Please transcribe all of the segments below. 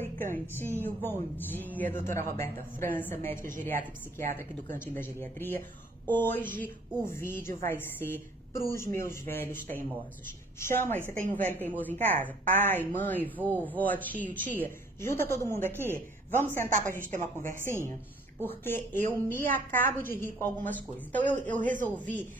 Oi, Cantinho, bom dia, doutora Roberta França, médica geriatra e psiquiatra aqui do Cantinho da Geriatria. Hoje o vídeo vai ser pros meus velhos teimosos. Chama aí, você tem um velho teimoso em casa? Pai, mãe, vô, vó, tio, tia? Junta todo mundo aqui? Vamos sentar pra gente ter uma conversinha? Porque eu me acabo de rir com algumas coisas. Então eu resolvi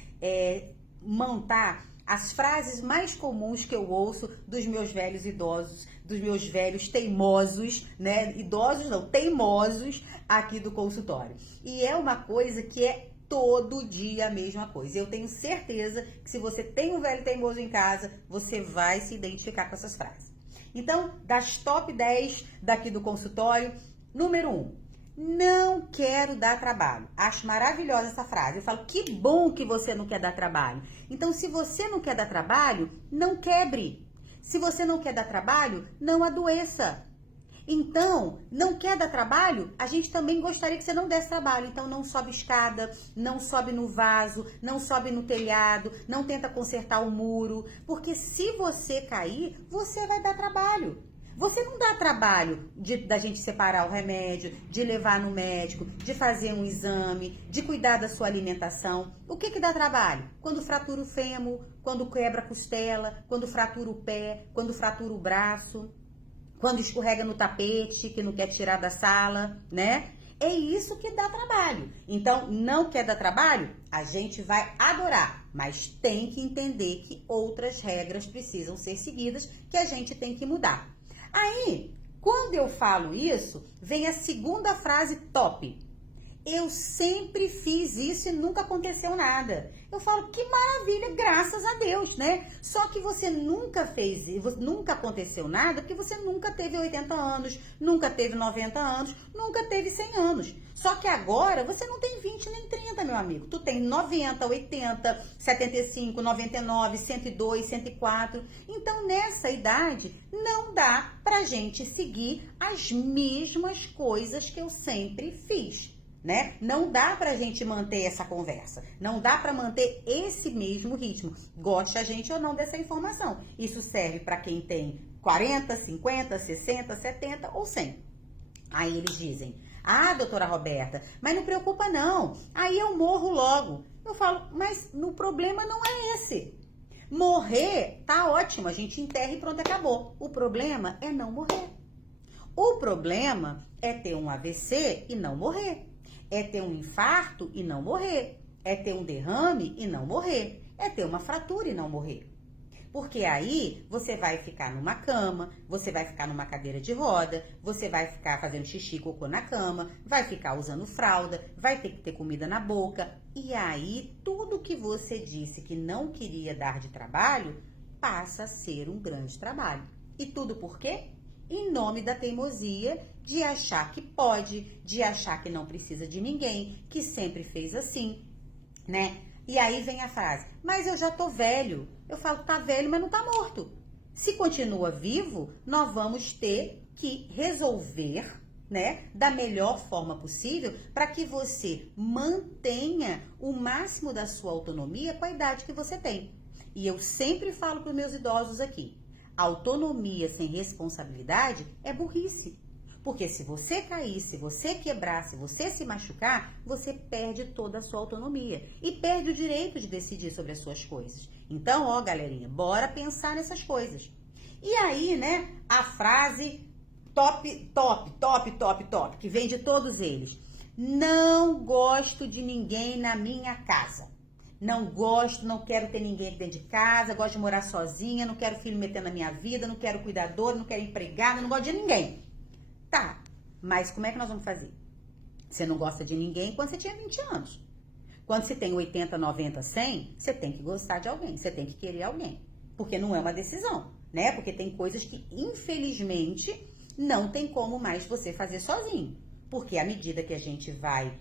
montar as frases mais comuns que eu ouço dos meus velhos idosos, dos meus velhos teimosos, né? Idosos não, teimosos aqui do consultório. E é uma coisa que é todo dia a mesma coisa. Eu tenho certeza que se você tem um velho teimoso em casa, você vai se identificar com essas frases. Então, das top 10 daqui do consultório, número 1. Não quero dar trabalho. Acho maravilhosa essa frase. Eu falo, que bom que você não quer dar trabalho. Então, se você não quer dar trabalho, não quebre. Se você não quer dar trabalho, não adoeça. Então, não quer dar trabalho? A gente também gostaria que você não desse trabalho. Então, não sobe escada, não sobe no vaso, não sobe no telhado, não tenta consertar o muro. Porque se você cair, você vai dar trabalho. Você não dá trabalho da gente separar o remédio, de levar no médico, de fazer um exame, de cuidar da sua alimentação. O que dá trabalho? Quando fratura o fêmur, quando quebra a costela, quando fratura o pé, quando fratura o braço, quando escorrega no tapete, que não quer tirar da sala, né? É isso que dá trabalho. Então, não quer dar trabalho? A gente vai adorar, mas tem que entender que outras regras precisam ser seguidas, que a gente tem que mudar. Aí, quando eu falo isso, vem a segunda frase top. Eu sempre fiz isso e nunca aconteceu nada. Eu falo, que maravilha, graças a Deus, né? Só que você nunca fez isso, nunca aconteceu nada, porque você nunca teve 80 anos, nunca teve 90 anos, nunca teve 100 anos. Só que agora você não tem 20 nem 30, meu amigo. Tu tem 90, 80, 75, 99, 102, 104. Então, nessa idade, não dá pra gente seguir as mesmas coisas que eu sempre fiz. Né? Não dá pra gente manter essa conversa, não dá pra manter esse mesmo ritmo, goste a gente ou não dessa informação. Isso serve pra quem tem 40, 50, 60, 70 ou 100. Aí eles dizem, ah, doutora Roberta, mas não preocupa não, aí eu morro logo. Eu falo, mas o problema não é esse. Morrer tá ótimo, a gente enterra e pronto, acabou. O problema é não morrer. O problema é ter um AVC e não morrer. É ter um infarto e não morrer. É ter um derrame e não morrer. É ter uma fratura e não morrer. Porque aí você vai ficar numa cama, você vai ficar numa cadeira de roda, você vai ficar fazendo xixi e cocô na cama, vai ficar usando fralda, vai ter que ter comida na boca. E aí tudo que você disse que não queria dar de trabalho passa a ser um grande trabalho. E tudo por quê? Em nome da teimosia de achar que pode, de achar que não precisa de ninguém, que sempre fez assim, né? E aí vem a frase, mas eu já tô velho. Eu falo, tá velho, mas não tá morto. Se continua vivo, nós vamos ter que resolver, né, da melhor forma possível para que você mantenha o máximo da sua autonomia com a idade que você tem. E eu sempre falo para os meus idosos aqui, autonomia sem responsabilidade é burrice. Porque se você cair, se você quebrar, se você se machucar, você perde toda a sua autonomia. E perde o direito de decidir sobre as suas coisas. Então, ó, galerinha, bora pensar nessas coisas. E aí, né, a frase top, que vem de todos eles. Não gosto de ninguém na minha casa. Não gosto, não quero ter ninguém aqui dentro de casa, gosto de morar sozinha, não quero filho metendo na minha vida, não quero cuidador, não quero empregada, não gosto de ninguém. Tá, mas como é que nós vamos fazer? Você não gosta de ninguém quando você tinha 20 anos. Quando você tem 80, 90, 100, você tem que gostar de alguém, você tem que querer alguém. Porque não é uma decisão, né? Porque tem coisas que, infelizmente, não tem como mais você fazer sozinho. Porque à medida que a gente vai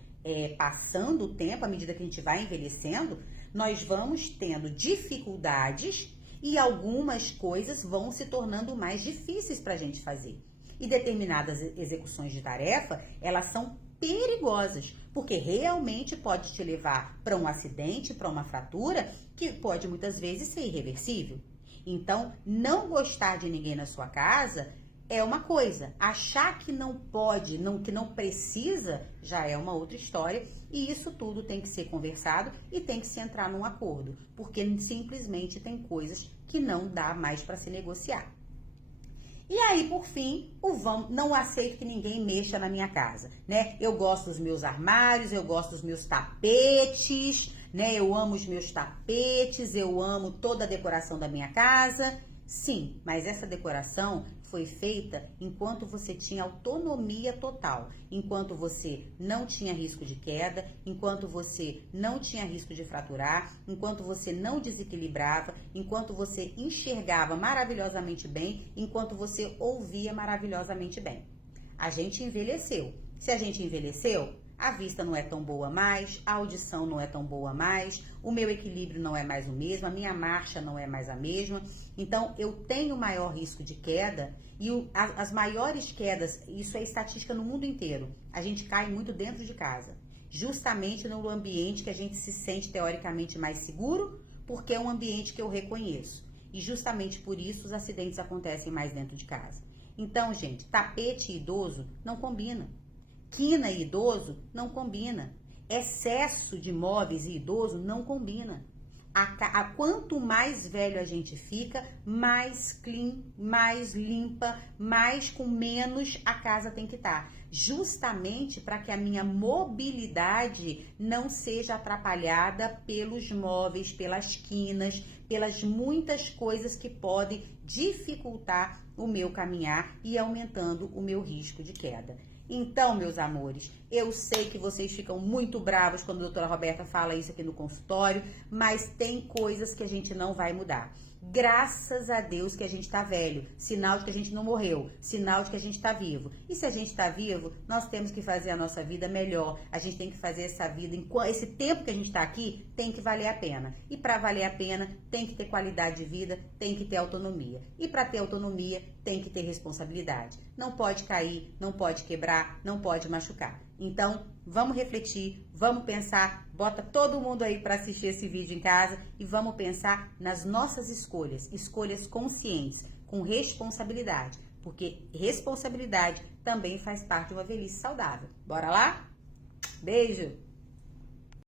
passando o tempo, à medida que a gente vai envelhecendo, nós vamos tendo dificuldades e algumas coisas vão se tornando mais difíceis para a gente fazer. E determinadas execuções de tarefa, elas são perigosas, porque realmente pode te levar para um acidente, para uma fratura, que pode muitas vezes ser irreversível. Então, não gostar de ninguém na sua casa é uma coisa. Achar que não pode, que não precisa, já é uma outra história. E isso tudo tem que ser conversado e tem que se entrar num acordo. Porque simplesmente tem coisas que não dá mais para se negociar. E aí, por fim, não aceito que ninguém mexa na minha casa, né? Eu gosto dos meus armários, eu gosto dos meus tapetes, né? Eu amo os meus tapetes, eu amo toda a decoração da minha casa. Sim, mas essa decoração foi feita enquanto você tinha autonomia total, enquanto você não tinha risco de queda, enquanto você não tinha risco de fraturar, enquanto você não desequilibrava, enquanto você enxergava maravilhosamente bem, enquanto você ouvia maravilhosamente bem. A gente envelheceu. Se a gente envelheceu, a vista não é tão boa mais, a audição não é tão boa mais, o meu equilíbrio não é mais o mesmo, a minha marcha não é mais a mesma. Então, eu tenho maior risco de queda e as maiores quedas, isso é estatística no mundo inteiro, a gente cai muito dentro de casa. Justamente no ambiente que a gente se sente teoricamente mais seguro, porque é um ambiente que eu reconheço. E justamente por isso os acidentes acontecem mais dentro de casa. Então, gente, tapete idoso não combina. Quina e idoso não combina. Excesso de móveis e idoso não combina. Quanto mais velho a gente fica, mais clean, mais limpa, mais com menos a casa tem que estar. Justamente para que a minha mobilidade não seja atrapalhada pelos móveis, pelas quinas, pelas muitas coisas que podem dificultar o meu caminhar e aumentando o meu risco de queda. Então, meus amores, eu sei que vocês ficam muito bravos quando a doutora Roberta fala isso aqui no consultório, mas tem coisas que a gente não vai mudar. Graças a Deus que a gente tá velho, sinal de que a gente não morreu, sinal de que a gente tá vivo. E se a gente tá vivo, nós temos que fazer a nossa vida melhor. A gente tem que fazer essa vida, esse tempo que a gente tá aqui, tem que valer a pena. E para valer a pena, tem que ter qualidade de vida, tem que ter autonomia. E para ter autonomia, tem que ter responsabilidade. Não pode cair, não pode quebrar, não pode machucar. Então, vamos refletir, vamos pensar, bota todo mundo aí para assistir esse vídeo em casa e vamos pensar nas nossas escolhas, escolhas conscientes, com responsabilidade, porque responsabilidade também faz parte de uma velhice saudável. Bora lá? Beijo!